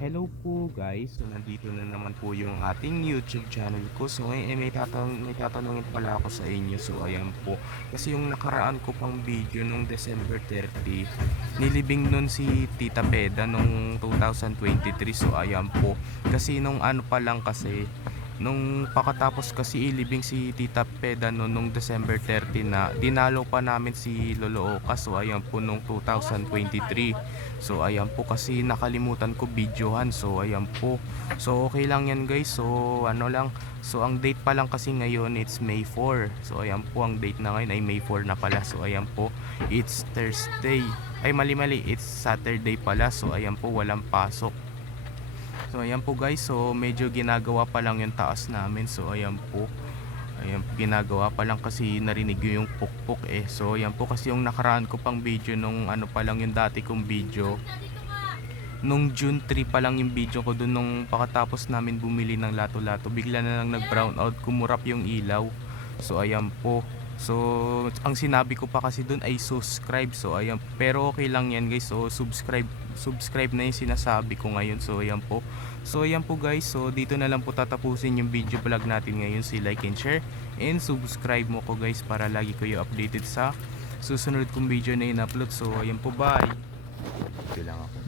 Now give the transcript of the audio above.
Hello po guys, so nandito na naman po yung ating YouTube channel ko. So ngayon may tatanungin pala ako sa inyo. So ayan po, kasi yung nakaraan ko pang video nung December 30, nilibing nun si Tita Peda nung 2023. So ayan po, kasi nung ano pa lang kasi, nung pakatapos kasi ilibing si Tita Peda nung December 30 na dinalo pa namin si Lolo Oka. So ayan po nung 2023. So ayan po kasi nakalimutan ko videohan. So ayan po. So okay lang yan guys. So ano lang. So ang date pa lang kasi ngayon it's May 4. So ayan po, ang date na ngayon ay May 4 na pala. So ayan po, it's Thursday. Ay mali, it's Saturday pala. So ayan po, walang pasok. So ayan po guys, so medyo ginagawa pa lang yung taas namin. So ayan po, ayan, ginagawa pa lang kasi narinig yung pukpok eh. So ayan po, kasi yung nakaraan ko pang video nung ano pa lang yung dati kong video, nung June 3 pa lang yung video ko dun, nung pakatapos namin bumili ng lato-lato, bigla na lang nag brown out, kumurap yung ilaw. So ayan po. So ang sinabi ko pa kasi dun ay subscribe. So ayan, pero okay lang yan guys. So subscribe na yung sinasabi ko ngayon. So ayan po. So ayan po guys. So dito na lang po tatapusin yung video vlog natin ngayon. Si like and share and subscribe mo ko guys, para lagi kayo updated sa susunod kong video na in-upload. So ayan po, bye. Ito lang ako.